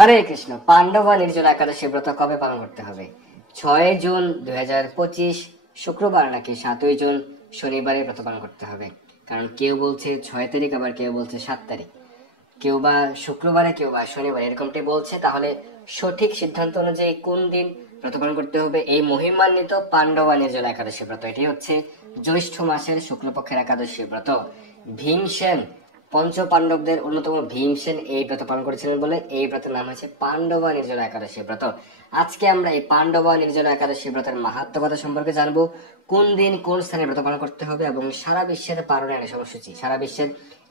হরে কৃষ্ণ। পাণ্ডবা নির্জলা একাদশী ব্রত কবে পালন করতে হবে? 6 জুন 2025 শুক্রবার নাকি 7 জুন শনিবারে ব্রত পালন করতে হবে? কারণ কেউ বলছে 6 তারিখ, আবার কেউ বলছে 7 তারিখ, কেউ বা শুক্রবারে, কেউ বা শনিবারে, এরকমটাই বলছে। তাহলে সঠিক সিদ্ধান্ত অনুযায়ী কোন দিন ব্রত পালন করতে হবে? এই মহিমান্বিত পাণ্ডবা নির্জলা একাদশী ব্রত, এটি হচ্ছে জ্যৈষ্ঠ মাসের শুক্লপক্ষের একাদশী ব্রত। ভীমসেন, পঞ্চ পাণ্ডবদের অন্যতম ভীমসেন এই ব্রত পালন করেছিলেন বলে এই ব্রতের নাম হচ্ছে পাণ্ডবা নির্জলা একাদশী ব্রত। আজকে আমরা এই পাণ্ডবা নির্জলা একাদশী ব্রতের মাহাত্ম্য কথা সম্পর্কে জানবো, কোন দিন কোন স্থানে ব্রত পালন করতে হবে এবং সারা বিশ্বের পালনের সময়সূচি, সারা বিশ্বের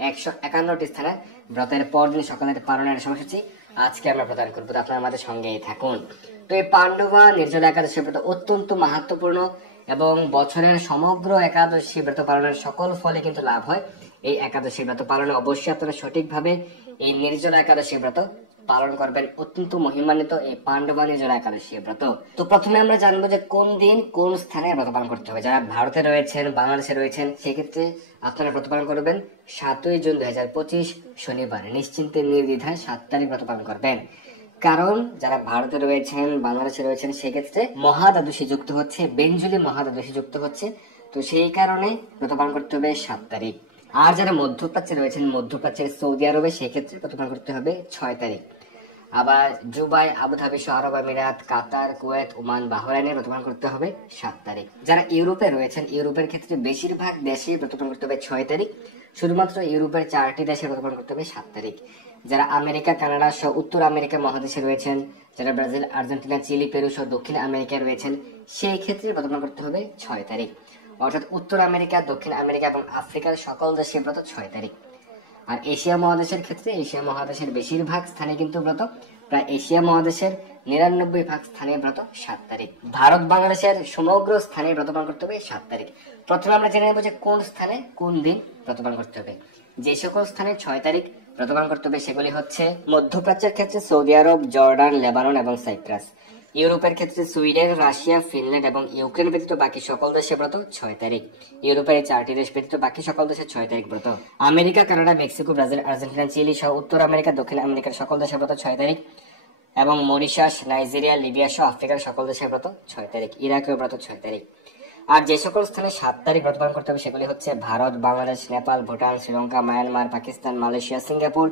151টি স্থানে ব্রতের পরদিন সকালের পালনের সময়সূচি আজকে আমরা প্রদান করবো। আপনারা আমাদের সঙ্গেই থাকুন। তো এই পাণ্ডবা নির্জলা একাদশী ব্রত অত্যন্ত মাহাত্ম্যপূর্ণ এবং বছরের সমগ্র একাদশী ব্রত পালনের সকল ফলে কিন্তু লাভ হয়। এই একাদশী ব্রত পালনে অবশ্যই আপনারা সঠিকভাবে এই নির্জলা একাদশী ব্রত পালন করবেন। অত্যন্ত মহিমান্বিত এই পাণ্ডবা নির্জলা একাদশী ব্রত। তো প্রথমে আমরা জানবো যে কোন দিন কোন স্থানে ব্রত পালন করতে হবে। যারা ভারতে রয়েছেন, বাংলাদেশে রয়েছেন, সেক্ষেত্রে আপনারা ব্রত পালন করবেন 7 জুন 2025 শনিবার। নিশ্চিন্তে নির্দ্বিধায় 7 তারিখ ব্রত পালন করবেন। কারণ যারা ভারতে রয়েছেন, বাংলাদেশে রয়েছেন, সেক্ষেত্রে মহাদ্বাদশী যুক্ত হচ্ছে, বেঞ্জুলি মহাদ্বাদশী যুক্ত হচ্ছে। তো সেই কারণে ব্রত পালন করতে হবে 7 তারিখ। আর যারা মধ্যপ্রাচ্যে রয়েছেন, মধ্যপ্রাচ্যের সৌদি আরবে, সেক্ষেত্রে ব্রত পালন করতে হবে 6 তারিখ। আবার দুবাই, আবুধাবি, আরব আমিরাত, কাতার, কুয়েত, ওমান, বাহরাইনে ব্রত পালন করতে হবে 7 তারিখ। যারা ইউরোপে রয়েছেন, ইউরোপের ক্ষেত্রে বেশিরভাগ দেশেই ব্রত পালন করতে হবে 6 তারিখ। শুধুমাত্র ইউরোপের 4টি দেশে ব্রত পালন করতে হবে 7 তারিখ। যারা আমেরিকা, কানাডা সহ উত্তর আমেরিকা মহাদেশে রয়েছেন, যারা ব্রাজিল, আর্জেন্টিনা, চিলি, পেরু সহ দক্ষিণ আমেরিকায় রয়েছেন, সেই ক্ষেত্রে ব্রত পালন করতে হবে 6 তারিখ। অর্থাৎ উত্তর আমেরিকা, দক্ষিণ আমেরিকা এবং আফ্রিকার সকল দেশে ব্রত 6 তারিখ। আর এশিয়া মহাদেশের ক্ষেত্রে এশিয়া মহাদেশের বেশিরভাগ স্থানে কিন্তু ব্রত, প্রায় এশিয়া মহাদেশের 99% স্থানে ব্রত 7 তারিখ। ভারত বাংলাদেশের সমগ্র স্থানে ব্রত পালন করতে হবে 7 তারিখ। প্রথমে আমরা জেনে নেব যে কোন স্থানে কোন দিন ব্রত পালন করতে হবে। যে সকল স্থানে 6 তারিখ ব্রত পালন করতে হবে সেগুলি হচ্ছে মধ্যপ্রাচ্যের ক্ষেত্রে সৌদি আরব, জর্ডান, লেবানন এবং সাইপ্রাস। ইউরোপের ক্ষেত্রে সুইডেন, রাশিয়া, ফিনল্যান্ড এবং ইউক্রেন ব্যতীত বাকি সকল দেশে ব্রত 6 তারিখ। ইউরোপের এই 4টি দেশ ব্যতীত বাকি সকল দেশে 6 তারিখ ব্রত। America, Canada, Mexico, Brazil, Argentina, Chile সহ উত্তর আমেরিকা, দক্ষিণ আমেরিকার সকল দেশে ব্রত 6 তারিখ এবং মরিশাস, নাইজেরিয়া, লিবিয়া সহ আফ্রিকার সকল দেশে ব্রত 6 তারিখ। ইরাকেও ব্রত 6 তারিখ। আর যে সকল স্থানে 7 তারিখ ব্রত পালন করতে হবে সেগুলি হচ্ছে Bharat, Bangladesh, Nepal, Bhutan, Sri Lanka, Myanmar, Pakistan, Malaysia, Singapore,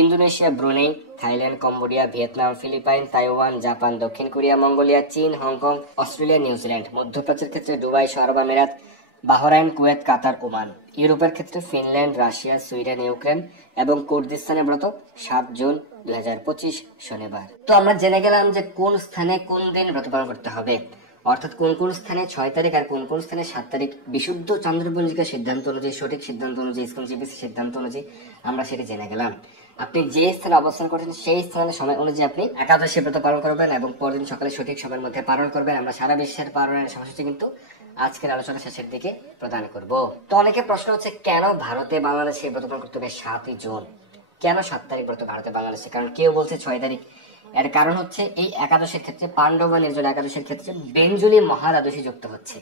Indonesia, Brunei, Thailand, Cambodia, Vietnam, Philippine, Taiwan, Japan, দক্ষিণ কোরিয়া, মঙ্গোলিয়া, চীন, হংকং, অস্ট্রেলিয়া, নিউজিল্যান্ড। মধ্যপ্রাচ্যের ক্ষেত্রে দুবাই, আরব আমিরাত, বাহরাইন, কুয়েত, কাতার, ওমান। ইউরোপের ক্ষেত্রে ফিনল্যান্ড, রাশিয়া, সুইডেন, ইউক্রেন এবং কুর্দিস্তানে ব্রত 7 জুন 2025 শনিবার। তো আমরা জেনে গেলাম যে কোন স্থানে কোন দিন ব্রত পালন করতে হবে, অর্থাৎ কোন কোন স্থানে 6 তারিখ আর কোন কোন স্থানে 7 তারিখ। বিশুদ্ধ চন্দ্রপঞ্জিকার সিদ্ধান্ত অনুযায়ী, সঠিক সিদ্ধান্ত অনুযায়ী, ইসকন জিপিসি সিদ্ধান্ত অনুযায়ী আমরা সেটি জেনে গেলাম। আপনি যে স্থানে অবস্থান করছেন সেই স্থানের সময় অনুযায়ী আপনি একাদশী ব্রত পালন করবেন এবং পরদিন সকালে সঠিক সময়ের মধ্যে পালন করবেন। আমরা সারা বিশ্বের পালনের সময়সূচি কিন্তু আজকের আলোচনা শেষের দিকে প্রদান করব। তো অনেকে প্রশ্ন হচ্ছে, কেন ভারতে বাংলাদেশে ব্রত পালন করতে হবে 7 জুন, কেন 7 তারিখ ব্রত ভারতে বাংলাদেশে? কারণ কেউ বলছে 6 তারিখ। এর কারণ হচ্ছে এই একাদশীর ক্ষেত্রে, পাণ্ডবা নির্জলা একাদশীর ক্ষেত্রে বেঞ্জুলি মহাদ্বাদশী যুক্ত হচ্ছে।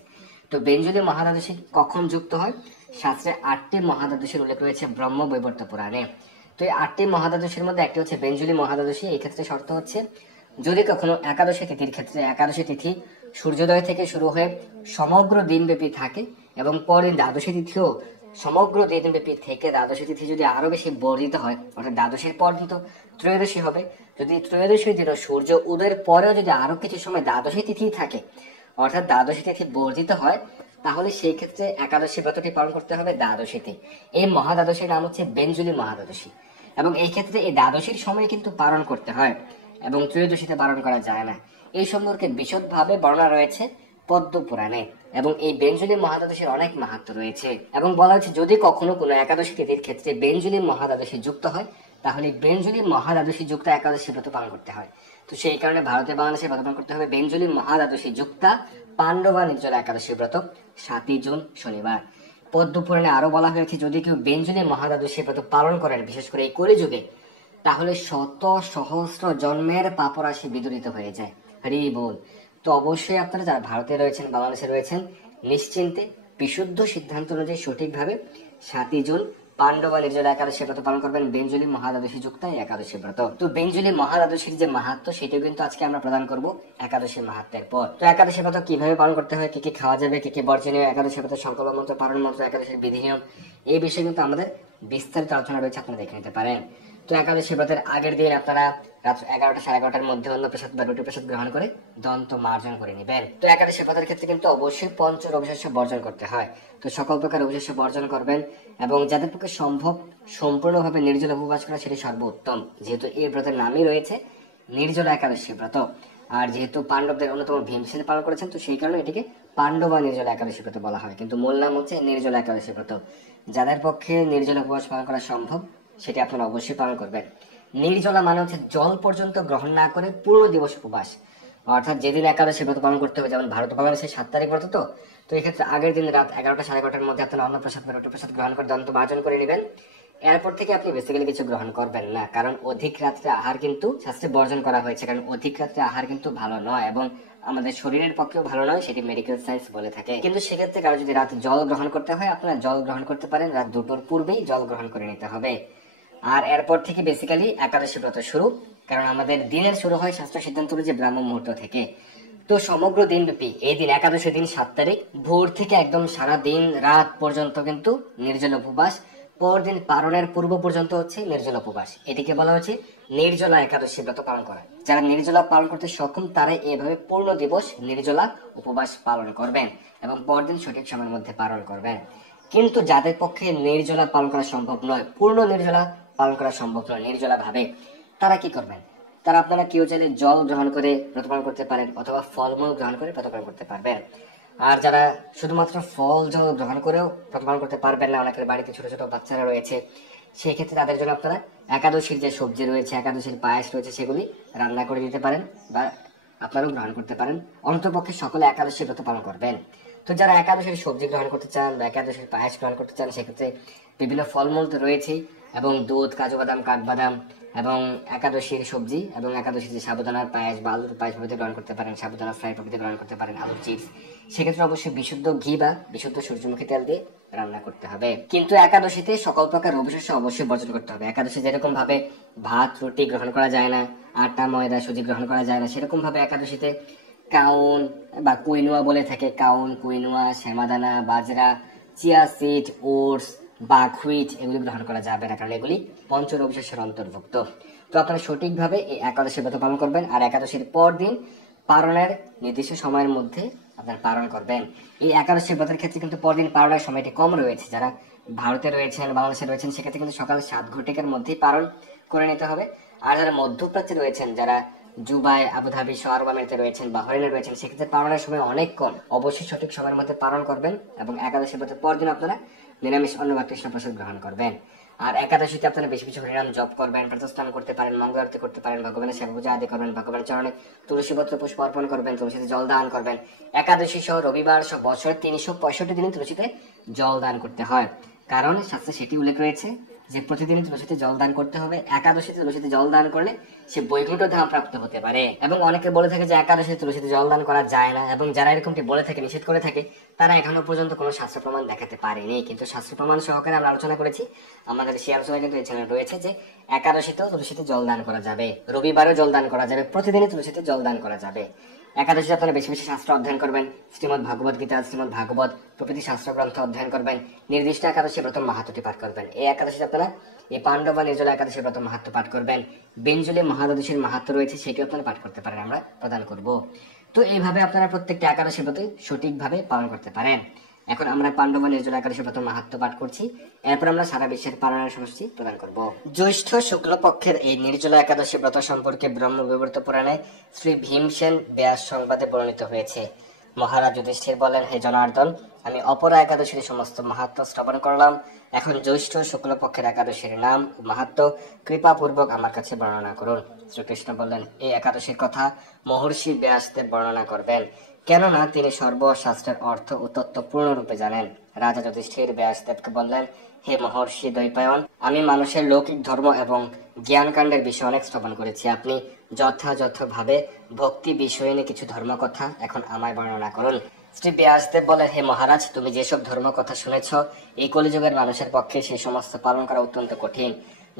তো বেঞ্জুলি মহাদ্বাদশী কখন যুক্ত হয়? শাস্ত্রে 8টি মহাদ্বাদশীর উল্লেখ রয়েছে ব্রহ্ম বৈবর্ত পুরাণে। তো এই 8টি মহাদ্বাদশীর মধ্যে একটি হচ্ছে বেঞ্জুলি মহাদ্বাদশী। এই ক্ষেত্রে শর্ত হচ্ছে, যদি কখনো একাদশী তিথির ক্ষেত্রে একাদশী তিথি সূর্যোদয় থেকে শুরু হয়ে সমগ্র দিনব্যাপী থাকে এবং পরদিন দ্বাদশী তিথিও সমগ্র দিনব্যাপী থেকে দ্বাদশী তিথি যদি আরো বেশি বর্ধিত হয়, অর্থাৎ দ্বাদশীর পর দিন তো ত্রয়োদশী হবে, যদি ত্রয়োদশীর দিন সূর্য উদয়ের পরেও যদি আরো কিছু সময় দ্বাদশী তিথি থাকে, অর্থাৎ দ্বাদশী তিথি বর্ধিত হয়, তাহলে সেই ক্ষেত্রে একাদশী ব্রতটি পালন করতে হবে দ্বাদশীতে। এই মহাদ্বাদশীর নাম হচ্ছে বেঞ্জুলি মহাদ্বাদশী এবং এই ক্ষেত্রে এই দ্বাদশীর সময় কিন্তু পালন করতে হয় এবং ত্রয়োদশীতে পালন করা যায় না। এই সম্পর্কে বিশদভাবে বর্ণনা রয়েছে পদ্ম পুরাণে এবং এই বেঞ্জুলি মহাদ্বাদশীর অনেক মাহাত্ম্য রয়েছে এবং বলা হচ্ছে, যদি কখনো কোনো একাদশী তিথির ক্ষেত্রে বেঞ্জুলি মহাদ্বাদশী যুক্ত হয়, তাহলে বেঞ্জুলি মহাদ্বাদশী যুক্ত একাদশী ব্রত পালন করতে হয়। তো সেই কারণে ভারতে বাংলাদেশে ব্রত পালন করতে হবে বেঞ্জুলি মহাদ্বাদশী যুক্তা পাণ্ডবা নির্জলা একাদশী ব্রত 7 জুন শনিবার। পদ্ম পুরাণে আরো বলা হয়েছে, যদি কেউ বেঞ্জুলি মহাদ্বাদশী ব্রত পালন করেন, বিশেষ করে এই কলিযুগে, তাহলে শত সহস্র জন্মের পাপরাশি বিদূরিত হয়ে যায়। হরি বল। তো অবশ্যই আপনারা যারা ভারতে রয়েছেন, বাংলাদেশে রয়েছেন, নিশ্চিন্তে বিশুদ্ধ সিদ্ধান্ত অনুযায়ী সঠিকভাবে 7 জুন পাণ্ডব বা নির্জলা একাদশী ব্রত পালন করবেন বেঞ্জলি মহাদ্বাদশী যুক্ত এই একাদশী ব্রত। তো বেঞ্জলি মহাদ্বাদশীর যে মাহাত্ম্য সেটাও কিন্তু আজকে আমরা প্রদান করব একাদশীর মাহাত্ম্যের পর। তো একাদশী ব্রত কিভাবে পালন করতে হয়, কি কি খাওয়া যাবে, কি কি বর্জনীয়, একাদশী ব্রত সংকল্প মন্ত্র, পালন মন্ত্র, একাদশীর বিধি নিয়ম, এই বিষয়ে কিন্তু আমাদের বিস্তারিত আলোচনা রয়েছে, আপনারা দেখে নিতে পারেন। তো একাদশী ব্রতের আগের দিন আপনারা রাত 11টা সাড়ে 11টার মধ্যে অন্ন প্রসাদ বা রুটি প্রসাদ গ্রহণ করে দন্ত মার্জন করে নেবেন। তো একাদশী ব্রতের ক্ষেত্রে কিন্তু অবশ্যই পঞ্চ রবিশস্য বর্জন করতে হয়। তো সকল প্রকার রবিশস্য বর্জন করবেন এবং যাদের পক্ষে সম্ভব সম্পূর্ণভাবে নির্জল উপবাস করা সেটি সর্বোত্তম, যেহেতু এই ব্রতের নামই রয়েছে নির্জলা একাদশী ব্রত। আর যেহেতু পাণ্ডবদের অন্যতম ভীমসেন পালন করেছেন, তো সেই কারণে এটিকে পাণ্ডব বা নির্জলা একাদশী ব্রত বলা হয়, কিন্তু মূল নাম হচ্ছে নির্জলা একাদশী ব্রত। যাদের পক্ষে নির্জলা উপবাস পালন করা সম্ভব সেটি আপনারা অবশ্যই পালন করবেন। নির্জলা মানে হচ্ছে জল পর্যন্ত গ্রহণ না করে পূর্ণ দিবস উপবাস, অর্থাৎ যেদিন একাদশী ব্রত পালন করতে হবে, যেমন ভারত বাংলাদেশের 7 তারিখ ব্রত, তো এই ক্ষেত্রে আগের দিন রাত 11টা সাড়ে 11টার মধ্যে আপনারা অন্নপ্রসাদ বা রুটি প্রসাদ গ্রহণ করে দন্ত মার্জন করে নেবেন। এরপর থেকে আপনি বেসিক্যালি কিছু গ্রহণ করবেন না, কারণ অধিক রাত্রে আহার কিন্তু শাস্ত্রে বর্জন করা হয়েছে, কারণ অধিক রাত্রে আহার কিন্তু ভালো নয় এবং আমাদের শরীরের পক্ষেও ভালো নয়, সেটি মেডিকেল সায়েন্স বলে থাকে। কিন্তু সেক্ষেত্রে কারো যদি রাত জল গ্রহণ করতে হয়, আপনারা জল গ্রহণ করতে পারেন, রাত 2টোর পূর্বেই জল গ্রহণ করে নিতে হবে। আর এরপর থেকে বেসিক্যালি একাদশী ব্রত শুরু, কারণ আমাদের দিনের শুরু হয় শাস্ত্র সিদ্ধান্ত অনুযায়ী ব্রাহ্ম মুহূর্ত থেকে। তো সমগ্র দিনব্যাপী এই দিন একাদশী দিন 7 তারিখ ভোর থেকে একদম সারা দিন রাত পর্যন্ত কিন্তু নির্জল উপবাস, পরদিন পারণের পূর্ব পর্যন্ত হচ্ছে নির্জল উপবাস। এটিকে বলা হচ্ছে নির্জলা একাদশী ব্রত পালন করা। যারা নির্জলা পালন করতে সক্ষম তারাই এভাবে পূর্ণ দিবস নির্জলা উপবাস পালন করবেন এবং পরদিন সঠিক সময়ের মধ্যে পালন করবেন। কিন্তু যাদের পক্ষে নির্জলা পালন করা সম্ভব নয়, পূর্ণ নির্জলা পালন করা সম্ভব নয় নির্জলা ভাবে, তারা কি করবেন? তারা আপনারা কেউ চাইলে জল গ্রহণ করে ব্রত পালন করতে পারেন অথবা ফলমূল গ্রহণ করে ব্রত পালন করতে পারবেন। আর যারা শুধুমাত্র ফল জল গ্রহণ করেও ব্রত পালন করতে পারবেন না, অনেকের বাড়িতে ছোট ছোট বাচ্চারা রয়েছে, সেই ক্ষেত্রে তাদের জন্য আপনারা একাদশীর যে সবজি রয়েছে, একাদশীর পায়েস রয়েছে, সেগুলি রান্না করে দিতে পারেন বা আপনারাও গ্রহণ করতে পারেন। অন্ততপক্ষে সকলে একাদশী ব্রত পালন করবেন। তো যারা একাদশীর সবজি গ্রহণ করতে চান বা একাদশীর পায়েস গ্রহণ করতে চান, সেক্ষেত্রে বিভিন্ন ফলমূল তো রয়েছেই এবং দুধ, কাজু বাদাম, কাঠবাদাম এবং একাদশীর সবজি এবং একাদশীর যে সাবুদানার পায়েস বা আলুর পায়েস প্রভৃতি গ্রহণ করতে পারেন, সাবুদানা ফ্রাই প্রভৃতি গ্রহণ করতে পারেন, আলুর চিপস, সেক্ষেত্রে অবশ্যই বিশুদ্ধ ঘি বা বিশুদ্ধ সূর্যমুখী তেল দিয়ে রান্না করতে হবে। কিন্তু একাদশীতে সকল প্রকার রবিশস্য অবশ্যই বর্জন করতে হবে। একাদশী যেরকম ভাবে ভাত রুটি গ্রহণ করা যায় না, আটা ময়দা সুজি গ্রহণ করা যায় না, সেরকম ভাবে একাদশীতে কাউন বা কুইনোয়া বলে থাকে, কাউন, কুইনোয়া, শ্যামাদানা, বাজরা, চিয়া সিড, ওটস, বাকহুইট এগুলি গ্রহণ করা যাবে না, কারণ এগুলি পঞ্চ রবিশস্যের অন্তর্ভুক্ত। তো আপনারা সঠিকভাবে এই একাদশী ব্রত পালন করবেন আর একাদশীর পর দিন পারণের নির্দিষ্ট সময়ের মধ্যে আপনারা পালন করবেন। এই একাদশী ব্রতের ক্ষেত্রে কিন্তু পরদিন পালনের সময়টি কম রয়েছে। যারা ভারতে রয়েছেন, বাংলাদেশে রয়েছেন, সেক্ষেত্রে কিন্তু সকাল 7 ঘটিকার মধ্যেই পালন করে নিতে হবে। আর যারা মধ্যপ্রাচ্যে রয়েছেন, যারা দুবাই, আবুধাবি, আরব আমিরাতে রয়েছেন, বাহরাইনে রয়েছেন, সেক্ষেত্রে পালনের সময় অনেক কম। অবশ্যই সঠিক সময়ের মধ্যে পালন করবেন এবং একাদশী ব্রতের পরদিন আপনারা নিরামিষ অন্ন বা কৃষ্ণ প্রসাদ গ্রহণ করবেন। আর একাদশীতে আপনারা বেশি বেশি হরিনাম জপ করবেন, প্রাতঃস্নান করতে পারেন, মঙ্গল আরতি করতে পারেন, ভগবানের সেবা পূজা আদি করবেন, ভগবানের চরণে তুলসী পত্র পুষ্প অর্পণ করবেন, তুলসীতে জল দান করবেন। একাদশী সহ রবিবার সহ বছরে 365 দিন তুলসীতে জল দান করতে হয়, কারণ শাস্ত্রে সেটি উল্লেখ রয়েছে যে প্রতিদিন তুলসীতে জল দান করতে হবে। একাদশীতে তুলসীতে জল দান করলে সে বৈকুণ্ঠ ধাম প্রাপ্ত হতে পারে। এবং অনেকে বলে থাকে যে একাদশীতে তুলসীতে জল দান করা যায় না, এবং যারা এরকমটি বলে থাকে, নিষেধ করে থাকে, তারা এখনো পর্যন্ত কোনো শাস্ত্র প্রমাণ দেখাতে পারেনি। কিন্তু শাস্ত্র প্রমাণ সহকারে আমরা আলোচনা করেছি, আমাদের সেই আলোচনা কিন্তু এই চ্যানেলে রয়েছে যে একাদশীতেও তুলসীতে জল দান করা যাবে, রবিবারেও জল দান করা যাবে, প্রতিদিনই তুলসীতে জল দান করা যাবে। একাদশী আপনারা বেশি বেশি শাস্ত্র অধ্যয়ন করবেন, শ্রীমদ ভাগবত গীতা, শ্রীমদ ভাগবত প্রভৃতি শাস্ত্র গ্রন্থ অধ্যয়ন করবেন, নির্দিষ্ট একাদশী ব্রত মাহাত্ম্যটি পাঠ করবেন। এই একাদশী আপনারা এই পাণ্ডব বা নির্জলা একাদশী ব্রত মাহাত্ম্য পাঠ করবেন। বেঞ্জলি মহাদ্বাদশীর মাহাত্ম্য রয়েছে, সেটি আপনারা পাঠ করতে পারেন, আমরা প্রদান করব। তো এইভাবে আপনারা প্রত্যেকটা একাদশী ব্রত সঠিকভাবে পালন করতে পারেন। এখন আমরা পাণ্ডব বা নির্জলা একাদশী ব্রত মাহাত্ম্য পাঠ করছি, এরপর আমরা সারা বিশ্বের পালনের সময়সূচি প্রদান করব। জ্যৈষ্ঠ শুক্লপক্ষের এই নির্জলা একাদশী ব্রত সম্পর্কে ব্রহ্ম বিবর্ত পুরাণে শ্রী ভীমসেন ব্যাস সংবাদে বর্ণিত হয়েছে। মহারাজ যুধিষ্ঠির বলেন, হে জনার্দন, আমি অপরা একাদশীর সমস্ত মাহাত্ম্য শ্রবণ করলাম। এখন জ্যৈষ্ঠ শুক্লপক্ষের একাদশীর নাম ও মাহাত্ম্য কৃপাপূর্বক আমার কাছে বর্ণনা করুন। শ্রীকৃষ্ণ বললেন, এই একাদশীর কথা মহর্ষি ব্যাসদেব বর্ণনা করবেন, কেননা তিনি সর্বশাস্ত্রের অর্থ ও তত্ত্ব পূর্ণরূপে জানেন। রাজা যুধিষ্ঠির ব্যাসদেবকে বললেন, হে মহর্ষি দ্বৈপায়ন, আমি মানুষের লৌকিক ধর্ম এবং জ্ঞানকাণ্ডের বিষয়ে অনেক শ্রবণ করেছি। আপনি যথাযথভাবে ভক্তি বিষয়ে কিছু ধর্মকথা এখন আমায় বর্ণনা করুন। শ্রী ব্যাসদেব বলেন, হে মহারাজ, তুমি যেসব ধর্ম কথা শুনেছ, এই কলিযুগের মানুষের পক্ষে সেই সমস্ত পালন করা অত্যন্ত কঠিন,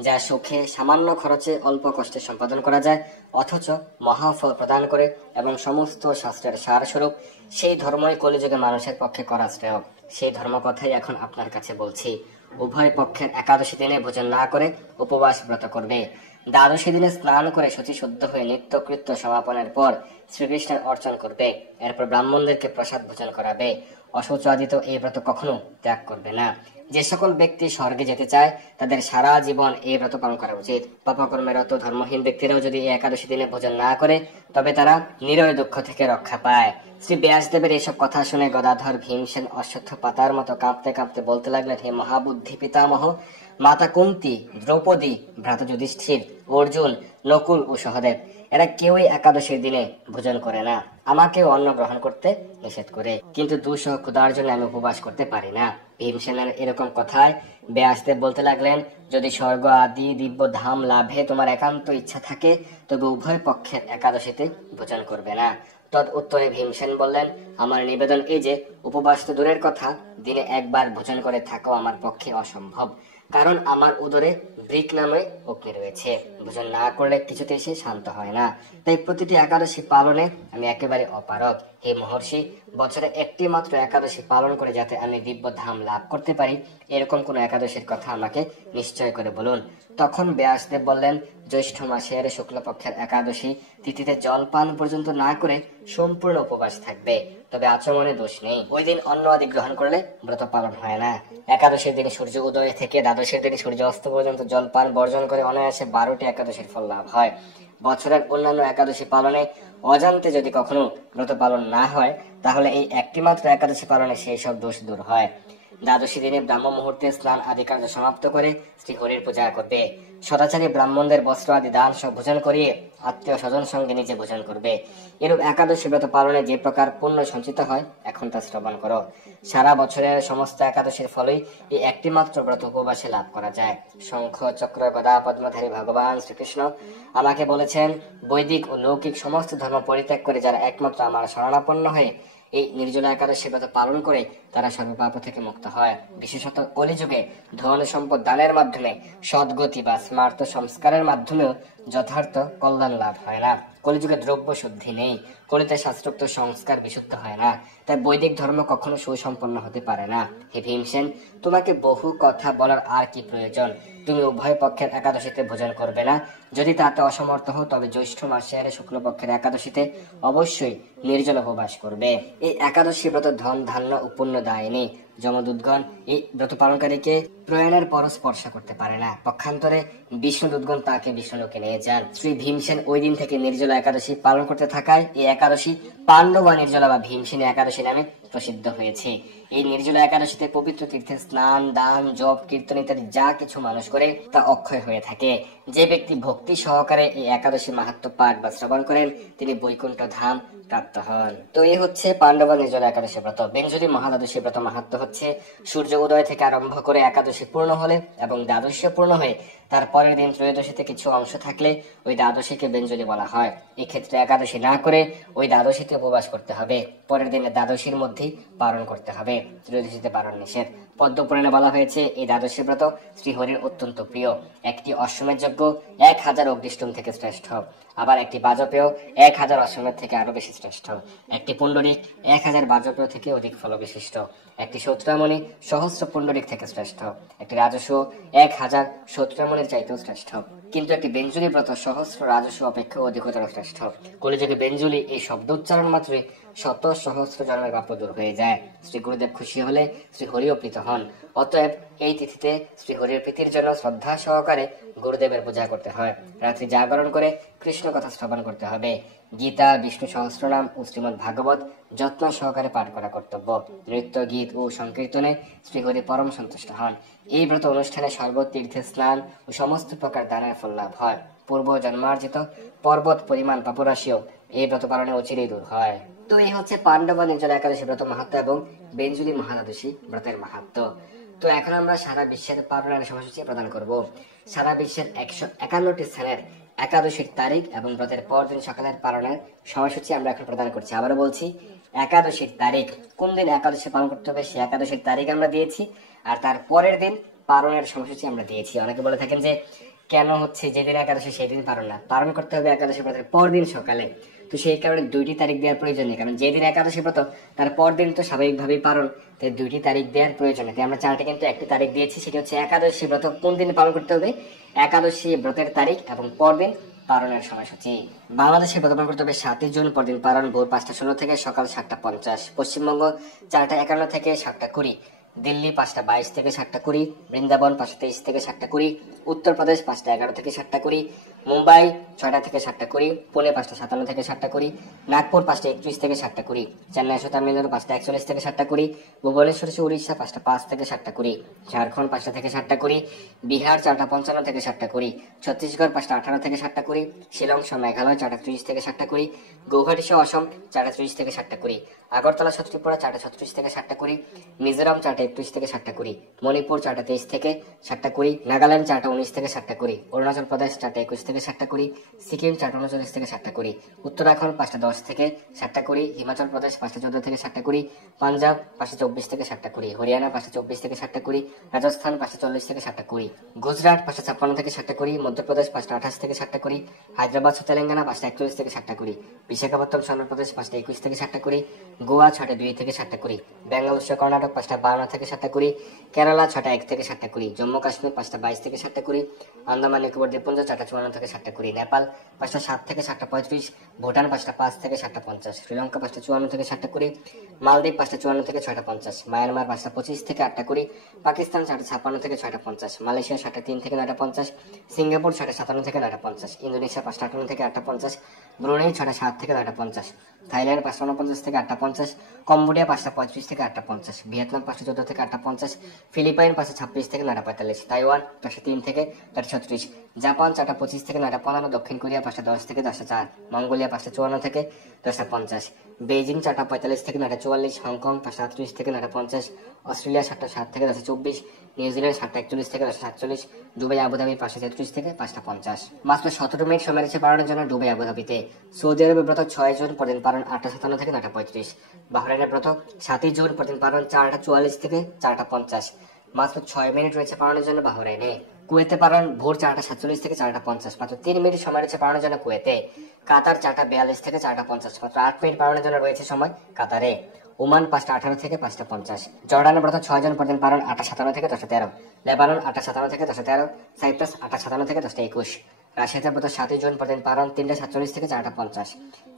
যা সুখে সামান্য খরচে অল্প কষ্টে সম্পাদন করা যায়, অথচ মহাফল প্রদান করে এবং সমস্ত শাস্ত্রের সার স্বরূপ। সেই ধর্মই কলিযুগে মানুষের পক্ষে করা শ্রেয়। সেই ধর্ম কথাই এখন আপনার কাছে বলছি। উভয় পক্ষের একাদশী দিনে ভোজন না করে উপবাস ব্রত করবে। দ্বাদশী দিনে স্নান করে শুচি শুদ্ধ হয়ে নিত্যকৃত্য সমাপনের পর শ্রীকৃষ্ণের অর্চন করবে। এরপর ব্রাহ্মণদেরকে প্রসাদ ভোজন করাবে। অশৌচাদিত এই ব্রত কখনো ত্যাগ করবে না। যে সকল ব্যক্তি স্বর্গে যেতে চায় তাদের সারা জীবন এই ব্রত পালন করা উচিত। পাপকর্মেরত ধর্মহীন ব্যক্তিরাও যদি এই একাদশী দিনে ভোজন না করে তবে তারা নিরয় দুঃখ থেকে রক্ষা পায়। শ্রী ব্যাসদেবের এইসব কথা শুনে গদাধর ভীমসেন অশ্বত্থ পাতার মতো কাঁপতে কাঁপতে বলতে লাগলেন, হে মহাবুদ্ধি পিতামহ, মাতা কুন্তি, দ্রৌপদী, ভ্রাতা যুধিষ্ঠির, অর্জুন, নকুল ও সহদেব এরা কেউই একাদশীর দিনে ভোজন করে না। আমাকেও অন্ন গ্রহণ করতে নিষেধ করে, কিন্তু দুঃসহ ক্ষুধার জন্য আমি উপবাস করতে পারি না। ভীমসেনের এরকম কথায় ব্যাসদেব বলতে লাগলেন, যদি স্বর্গ আদি দিব্য ধাম লাভে তোমার একান্ত ইচ্ছা থাকে তবে উভয় পক্ষের একাদশীতে ভোজন করবে না। তদ উত্তরে ভীমসেন বললেন, আমার নিবেদন এই যে উপবাস তো দূরের কথা, দিনে একবার ভোজন করে থাকাও আমার পক্ষে অসম্ভব, কারণ আমার উদরে বৃক নামে অগ্নি রয়েছে। ভোজন না করলে কিছুতেই সে শান্ত হয় না। তাই প্রতিটি একাদশী পালনে আমি একেবারে অপারগ। হে মহর্ষি, বছরে একটি মাত্র একাদশী পালন করে যাতে আমি দিব্য ধাম লাভ করতে পারি, এরকম কোন একাদশীর কথা আমাকে নিশ্চয় করে বলুন। তখন ব্যাসদেব বললেন, জ্যৈষ্ঠ মাসের শুক্লপক্ষের একাদশী তিথিতে জলপান পর্যন্ত না করে সম্পূর্ণ উপবাস থাকবে, তবে আচমনে দোষ নেই। ওই দিন অন্ন আদি গ্রহণ করলে ব্রত পালন হয় না। একাদশীর দিনে সূর্য উদয় থেকে দ্বাদশীর দিনে সূর্য অস্ত পর্যন্ত জলপান বর্জন করে অনায়াসে 12টি একাদশীর ফল লাভ হয়। বছরের অন্যান্য একাদশী পালনে অজান্তে যদি কখনো ব্রত পালন না হয় তাহলে এই একটি মাত্র একাদশী পালনে সেই সব দোষ দূর হয়। দ্বাদশী দিনে ব্রাহ্ম মুহূর্তে স্নান আদি কার্য সমাপ্ত করে শ্রীহরির পূজা করবে। সদাচারী ব্রাহ্মণদের বস্ত্র আদি দান সব ভোজন করিয়ে আত্মীয় স্বজন সঙ্গে নিজে ভোজন করবে। এরূপ একাদশী ব্রত পালনে যে প্রকার পুণ্য সঞ্চিত হয় এখন তা শ্রবণ করো। সারা বছরের সমস্ত একাদশীর ফলেই এই একটি মাত্র ব্রত উপবাসে লাভ করা যায়। শঙ্খ চক্র গদা পদ্মধারী ভগবান শ্রীকৃষ্ণ আমাকে বলেছেন, বৈদিক ও লৌকিক সমস্ত ধর্ম পরিত্যাগ করে যারা একমাত্র আমার শরণাপন্ন হয়ে এই নির্জলা একাদশী ব্রত পালন করে তারা সর্বপাপ থেকে মুক্ত হয়। বিশেষত কলিযুগে ধন সম্পদ দানের মাধ্যমে সদ্গতি বা স্মার্ত সংস্কারের মাধ্যমেও যথার্থ কল্যাণ লাভ হয় না। কলিযুগে দ্রব্য শুদ্ধি নেই, কলিতে শাস্ত্রোক্ত সংস্কার বিশুদ্ধ হয় না, তাই বৈদিক ধর্ম কখনো সুসম্পন্ন হতে পারে না। হে ভীমসেন, তোমাকে বহু কথা বলার আর কি প্রয়োজন? তুমি উভয় পক্ষের একাদশীতে ভোজন করবে না। যদি তাতে অসমর্থ হও তবে জ্যৈষ্ঠ মাসের শুক্লপক্ষের একাদশীতে অবশ্যই নির্জল উপবাস করবে। এই একাদশী ব্রত ধন ধান্য ও পুণ্য দায়নি। যমদূতগণ এই ব্রত পালনকারীকে প্রয়াণের পর স্পর্শ করতে পারে না। পক্ষান্তরে বিষ্ণুদূতগণ তাকে বিষ্ণুলোকে নিয়ে যান। শ্রী ভীমসেন ওই দিন থেকে নির্জলা একাদশী পালন করতে থাকায় এই একাদশী পাণ্ডবা নির্জলা বা ভীমসেনী একাদশী নামে প্রসিদ্ধ হয়েছে। এই নির্জলা একাদশীতে পবিত্র তীর্থে স্নান, দান, জপ, কীর্তন ইত্যাদি যা কিছু মানুষ করে তা অক্ষয় হয়ে থাকে। যে ব্যক্তি ভক্তি সহকারে এই একাদশী মাহাত্ম্য পাঠ বা শ্রবণ করেন তিনি বৈকুণ্ঠ ধাম প্রাপ্ত হন। তো এই হচ্ছে পাণ্ডবা নির্জলা একাদশী ব্রত। বেঞ্জলি মহাদ্বাদশী ব্রত মাহাত্ম্য হচ্ছে সূর্য উদয় থেকে আরম্ভ করে একাদশী পূর্ণ হলে এবং দ্বাদশী পূর্ণ হয়ে তার পরের দিন ত্রয়োদশীতে কিছু অংশ থাকলে ওই দ্বাদশীকে বেঞ্জলি বলা হয়। এক্ষেত্রে একাদশী না করে ওই দ্বাদশীতে উপবাস করতে হবে। পরের দিনে দ্বাদশীর মধ্যেই পালন করতে হবে। ত্রয়োদশীতে পালন নিষেধ। পদ্মপুরাণে বলা হয়েছে এই দ্বাদশী ব্রত শ্রীহরির অত্যন্ত প্রিয়। একটি অশ্বমেধ যজ্ঞ 1000 অগ্নিষ্টম থেকে শ্রেষ্ঠ, আবার একটি বাজপেয় 1000 অশ্বমেধ থেকে আরো বেশি শ্রেষ্ঠ, একটি পুণ্ডরিক 1000 বাজপেয় থেকে অধিক ফল বিশিষ্ট, একটি সূত্রামণি সহস্র পুণ্ডরিক থেকে শ্রেষ্ঠ, একটি রাজস্ব 1000 সূত্রামণির চাইতেও শ্রেষ্ঠ, কিন্তু একটি বেঞ্জুলি ব্রত সহস্র রাজস্ব অপেক্ষা অধিকতর শ্রেষ্ঠ। কলিযুগে বেঞ্জুলি এই শব্দ উচ্চারণ মাত্রই শত সহস্র জন্মের পাপ দূর হয়ে যায়। শ্রী গুরুদেব খুশি হলে শ্রী হরিও প্রীত হন। অতএব এই তিথিতে শ্রী হরির প্রীতির জন্য শ্রদ্ধা সহকারে গুরুদেবের পূজা করতে হয়। রাত্রি জাগরণ করে কৃষ্ণ কথা শ্রবণ করতে হবে। গীতা, বিষ্ণু সহস্রনাম ও শ্রীমদ ভাগবত যত্ন সহকারে পাঠ করা কর্তব্য। নৃত্য, গীত ও সংকীর্তনে শ্রীহরি পরম সন্তুষ্ট হন। এই ব্রত অনুষ্ঠানে সর্বতীর্থে স্নান ও সমস্ত প্রকার দানের ফল লাভ হয়। পূর্ব জন্মার্জিত পর্বত পরিমাণ পাপরাশিও এই ব্রত পালনে অচিরেই দূর হয়। তো এই হচ্ছে পাণ্ডবা নির্জলা একাদশী ব্রত মাহাত্ম্য এবং বেঞ্জলি মহাদ্বাদশী ব্রতের মাহাত্ম্য। তো এখন আমরা সারা বিশ্বের পালনের সময়সূচি প্রদান করব। সারা বিশ্বের 151টি স্থানের একাদশীর তারিখ এবং ব্রতের পরদিন সকালের পালনের সময়সূচি আমরা এখন প্রদান করছি। আবারও বলছি, একাদশীর তারিখ, কোন দিন একাদশী পালন করতে হবে সেই একাদশীর তারিখ আমরা দিয়েছি, আর তার পরের দিন পালনের সময়সূচি আমরা দিয়েছি। অনেকে বলে থাকেন যে কেন হচ্ছে যেদিন একাদশী সেই দিন পালন না, পালন করতে হবে একাদশী ব্রতের পরদিন সকালে। তো সেই কারণে দুইটি তারিখ দেওয়ার প্রয়োজন নেই, কারণ যেদিন একাদশী ব্রত তার পরদিন তো স্বাভাবিকভাবেই পালন, তাই দুইটি তারিখ দেওয়ার প্রয়োজন নেই। তাই আমরা চারটে কিন্তু একটি তারিখ দিয়েছি, সেটি হচ্ছে একাদশী ব্রত কোন দিন পালন করতে হবে, একাদশী ব্রতের তারিখ এবং পরদিন পালনের সময়সূচি। বাংলাদেশে ব্রত পালন করতে হবে 7ই জুন, পরদিন পালন ভোর 5টা 16 থেকে সকাল 7টা 50, পশ্চিমবঙ্গ 4টা 51 থেকে 7টা 20, দিল্লি 5টা 22 থেকে 7টা 20, বৃন্দাবন 5টা 23 থেকে 7টা 20, উত্তরপ্রদেশ 5টা 11 থেকে 7টা 20, মুম্বাই 6টা থেকে 7টা 20, পুনে 5টা 57 থেকে 7টা 20, নাগপুর 5টা 31 থেকে 7টা 20, চেন্নাই তামিলনাড়ু 5টা 41 থেকে 7টা 20, ভুবনেশ্বর উড়িষ্যা 5টা 5 থেকে 7টা 20, ঝাড়খণ্ড 5টা থেকে 7টা 20, বিহার 4টা 55 থেকে 7টা 20, ছত্তিশগড় 5টা 18 থেকে 7টা 20, শিলং সহ মেঘালয় 4টা 30 থেকে 7টা 20, গৌহাটি সহ অসম 4টা 30 থেকে 7টা 20, আগরতলা সহ ত্রিপুরা 4টা 36 থেকে 7টা 20, মিজোরাম 4টা 31 থেকে 7টা 20, মণিপুর 4টা 23 থেকে 7টা 20, নাগাল্যান্ড 4টা 19 থেকে 7টা 20, অরুণাচল প্রদেশ 4টা 21 থেকে 7টা 20, সিকিম 4টা 39 থেকে 7টা 20, উত্তরাখণ্ড 5টা 10 থেকে 7টা 20, হিমাচল প্রদেশ 5টা 14 থেকে 7টা 20, পাঞ্জাব 5টা 24 থেকে 7টা 20, হরিয়ানা 5টা 24 থেকে 7টা 20, রাজস্থান 5টা 40 থেকে 7টা 20, গুজরাট 5টা 56 থেকে 7টা 20, মধ্যপ্রদেশ 5টা 28 থেকে 7টা 20, হায়দ্রাবাদ তেলেঙ্গানা 5টা 41 থেকে 7টা 20, বিশাখাপত্তনম অন্ধ্রপ্রদেশ 5টা 21 থেকে 7টা 20, গোয়া 6টা 2 থেকে 7টা 20, বেঙ্গালুরু কর্ণাটক 5টা 52 থেকে 7টা 20, কেরালা 6টা 1 থেকে 7টা 20, জম্মু কাশ্মীর 5টা 22 থেকে 7টা 20, আন্দামান নিকোবর দ্বীপপুঞ্জ 4টা 54 থেকে 7টা 20, নেপাল 5টা 7 থেকে 7টা 35, ভুটান 5টা 5 থেকে 7টা 50, শ্রীলঙ্কা 5টা 54 থেকে 7টা 20, মালদ্বীপ 5টা 54 থেকে 6টা 50, মায়ানমার 5টা 25 থেকে 8টা 20, পাকিস্তান 6টা 56 থেকে 6টা 50, মালয়েশিয়া 7টা 3 থেকে 9টা 50, সিঙ্গাপুর 6টা 57 থেকে 9টা 50, ইন্দোনেশিয়া 5টা 58 থেকে 8টা 50, ব্রুনেই 6টা 7 থেকে 9টা 50, থাইল্যান্ড 5টা 49 থেকে 8টা 50, কম্বোডিয়া 5টা 35 থেকে 8টা 50, ভিয়েতনাম 5টা 14 থেকে 8টা 50, ফিলিপাইন 5টা 26 থেকে 9টা 45, তাইওয়ান 5টা 3 থেকে 9টা 36, জাপান 4টা 25 থেকে 9টা 15, দক্ষিণ কোরিয়া 5টা 10 থেকে 10টা 4, মঙ্গোলিয়া 5টা 54 থেকে 10টা 50, বেজিং 4টা 45 থেকে 9টা 44, হংকং 5টা 38 থেকে 9টা 50, অস্ট্রেলিয়া 7টা 7 থেকে 10টা 24, নিউজিল্যান্ড 7টা 41 থেকে 10টা 47, দুবাই আবুধাবি 5টা 33 থেকে 5টা 50। মাত্র 17 মিনিট সময় রয়েছে পালনের জন্য দুবাই আবুধাবিতে। সৌদি আরবে ব্রত 6 জুন, পরদিন পালন 8টা 57 থেকে 9টা 35, বাহরাইনের ব্রত 7ই জুন, পরদিন পালন 4টা 44 থেকে 4টা 50। মাত্র 6 মিনিট রয়েছে পালনের জন্য বাহরাইনে। কুয়েতে পালন ভোর 4টা 47 থেকে 4টা 50, মাত্র 3 মিনিট সময় রয়েছে পালনের জন্য কুয়েতে। কাতার 4টা 42 থেকে 4টা 50, মাত্র 8 মিনিট পালনের জন্য রয়েছে সময় কাতারে। ওমান 5টা 18 থেকে 5টা 50, জর্ডানের ব্রত 6 জন, পরদিন পালন 8টা 57 থেকে 10টা 13, লেবানন 8টা 57 থেকে 10টা 13, সাইপ্রাস 8টা 57 থেকে 10টা 21, রাশিয়াতে ব্রত 7ই জুন, পরদিন পালন 3টা 47 থেকে 4টা 50,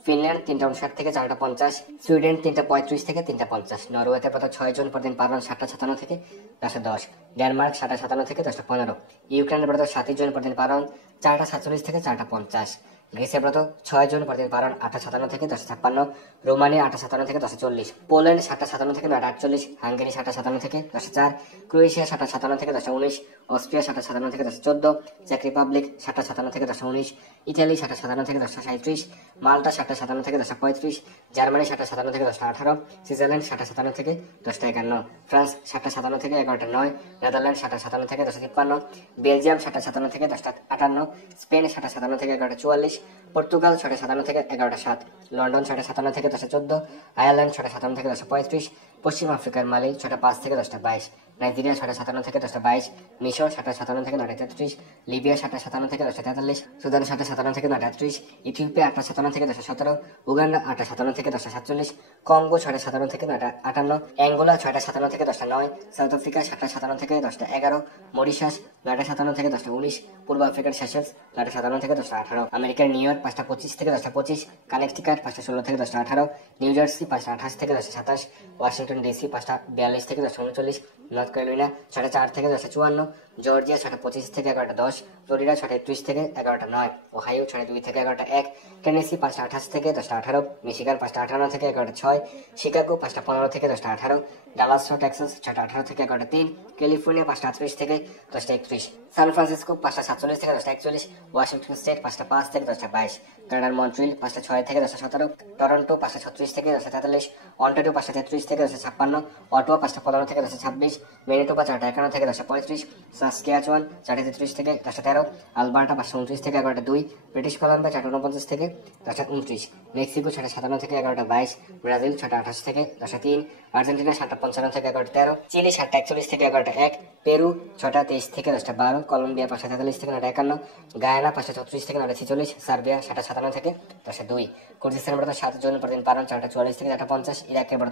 ফিনল্যান্ড 3টা 59 থেকে 4টা 50, সুইডেন 3টা 35 থেকে 3টা 50, নরওয়েতে ব্রত 6 জুন, পরদিন পালন 7টা 57 থেকে 10টা 10, ডেনমার্ক 7টা 57 থেকে 10টা 15, ইউক্রেনের ব্রত 7ই জুন, পরদিন পালন 4টা 47 থেকে 4টা 50, গ্রিসের ব্রত 6 জুন, পরদিন পালন 8টা 57 থেকে 10টা 56, রোমানিয়া 8টা 57 থেকে 10টা 40, পোল্যান্ড 7টা 57 থেকে 9টা 48, হাঙ্গেরি 7টা 57 থেকে 10টা 4, ক্রোয়েশিয়া 7টা 57 থেকে 10টা 19, অস্ট্রিয়া 7টা 57 থেকে 10টা 14, চেক রিপাবলিক 7টা 57 থেকে 10টা 19, ইটালি 7টা 57 থেকে 10টা 37, মাল্টা 7টা 57 থেকে 10টা 35, জার্মানি 7টা 57 থেকে 10টা 18, সুইজারল্যান্ড 7টা 57 থেকে 10টা 51, ফ্রান্স 7টা 57 থেকে 11টা 9, নেদারল্যান্ড 7টা 57 থেকে 10টা 53, বেলজিয়াম 7টা 57 থেকে 10টা 58, স্পেন 7টা 57 থেকে 11টা 44, পর্তুগাল 6টা 57 থেকে 11টা 7, লন্ডন 6টা 57 থেকে 10টা 14, আয়ারল্যান্ড 6টা 57 থেকে 10টা 35, পশ্চিম আফ্রিকার মালি 6টা 5 থেকে 10টা 22, নাইজেরিয়া 7টা 57 থেকে 10টা 22, মিশর 7টা 57 থেকে 9টা 33, লিবিয়া 7টা 57 থেকে 10টা 43, সুদান 7টা 57 থেকে 9টা 38, ইথিওপিয়া 8টা 57 থেকে 10টা 17, উগান্ডা 8টা 57 থেকে 10টা 47, কঙ্গো 6টা 57 থেকে 9টা 58, অ্যাঙ্গোলা 6টা 57 থেকে 10টা 9, সাউথ আফ্রিকা 7টা 57 থেকে 10টা 11, মরিশাস 9টা 57 থেকে 10টা 19, পূর্ব আফ্রিকার সেশেলস 9টা 57 থেকে 10টা 18, আমেরিকার নিউ ইয়র্ক 5টা 25 থেকে 10টা 25, কানেকটিকাট 5টা 16 থেকে 10টা 18, নিউ জার্সি 5টা 28 থেকে 10টা 27, ওয়াশিংটন ডিসি 5টা 42 থেকে 10টা 39, নর্থ ক্যারোলিনা 6টা 4 থেকে 10টা 54, জর্জিয়া 6টা 25 থেকে 11টা 10, ফ্লোরিডা 6টা 31 থেকে 11টা 9, ওহাইও 6টা 2 থেকে 11টা 1, টেনেসি 5টা 28 থেকে 10টা 18, মিশিগান 5টা 58 থেকে 11টা 6, শিকাগো 5টা 15 থেকে 10টা 18, ডালাস টেক্সাস 6টা 18 থেকে 11টা 3, ক্যালিফোর্নিয়া 5টা 38 থেকে 10টা 31, সান ফ্রান্সিসকো 5টা 47 থেকে 10টা 41, ওয়াশিংটন স্টেট 5টা 5 থেকে 10টা 22, কানাডার মন্ট্রিল 5টা 6 থেকে 10টা 17, টরন্টো 5টা 36 থেকে 10টা 43, অন্টারিও 5টা 33 থেকে 10টা 56, অটোয়া 5টা 15 থেকে 10টা 26, ম্যানিটোবা 4টা 51 থেকে 10টা 35, সাসকিয়াচুয়ান 4টা 33 থেকে 10টা 13, 13, আলবার্টা 529 থেকে 11টা 2, ব্রিটিশ কলাম্বিয়া 449 থেকে 1029, মেক্সিকো 657 থেকে 11টা 22, ব্রাজিল 628 থেকে 1003, আর্জেন্টিনা 755 থেকে 11টা 13, চিলি 741 থেকে 11টা 1, পেরু 623 থেকে 10টা 12, কলম্বিয়া 543 থেকে 9টা 51, গায়ানা 534 থেকে 9টা 46, সার্বিয়া 757 থেকে 10টা 2, কুর্দিস্তানের বড় 7 জন প্রতিদিন পালন 4টা 44 থেকে 4টা 50, ইরাকের বড়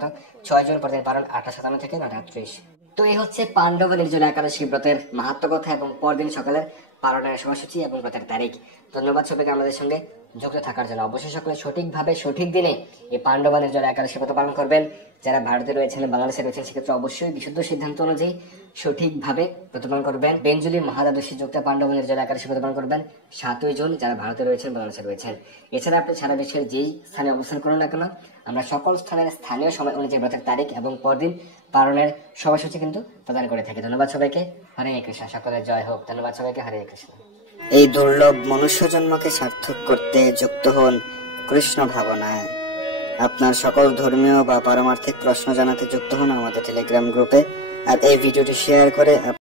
6 জন প্রতিদিন পালন 8টা 57 থেকে 9টা 38। তো এই হচ্ছে পাণ্ডব নির্জলা একাদশী ব্রতের মাহাত্ম কথা এবং পরদিন সকালের পালনের সময়সূচি এবং ব্রতের তারিখ। ধন্যবাদ সবাইকে আমাদের সঙ্গে যুক্ত থাকার জন্য। অবশ্যই সকলে সঠিকভাবে সঠিক দিনে এই পাণ্ডব নির্জলা একাদশী ব্রত পালন করবেন। যারা ভারতে রয়েছেন, বাংলাদেশে রয়েছেন, সেক্ষেত্রে অবশ্যই বিশুদ্ধ সিদ্ধান্ত অনুযায়ী সঠিকভাবে ব্রত পালন করবেন। বেঞ্জুলি মহাদ্বাদশী যুক্ত পাণ্ডব নির্জলা একাদশী ব্রত পালন করবেন 7ই জুন, যারা ভারতে রয়েছেন, বাংলাদেশে রয়েছেন। এছাড়া আপনি সারা বিশ্বের যেই স্থানে অবস্থান করুন না কেন, আমরা সকল স্থানের স্থানীয় সময় অনুযায়ী ব্রতের তারিখ এবং পরদিন পালনের সময়সূচি কিন্তু প্রদান করে থাকি। ধন্যবাদ সবাইকে। হরে কৃষ্ণ। সকলের জয় হোক। ধন্যবাদ সবাইকে। হরে কৃষ্ণ। এই দুর্লভ মনুষ্য জন্মকে সার্থক করতে যুক্ত হন কৃষ্ণ ভাবনায়। আপনার সকল ধর্মীয় বা পারমার্থিক প্রশ্ন জানাতে যুক্ত হন আমাদের টেলিগ্রাম গ্রুপে। আর এই ভিডিওটি শেয়ার করে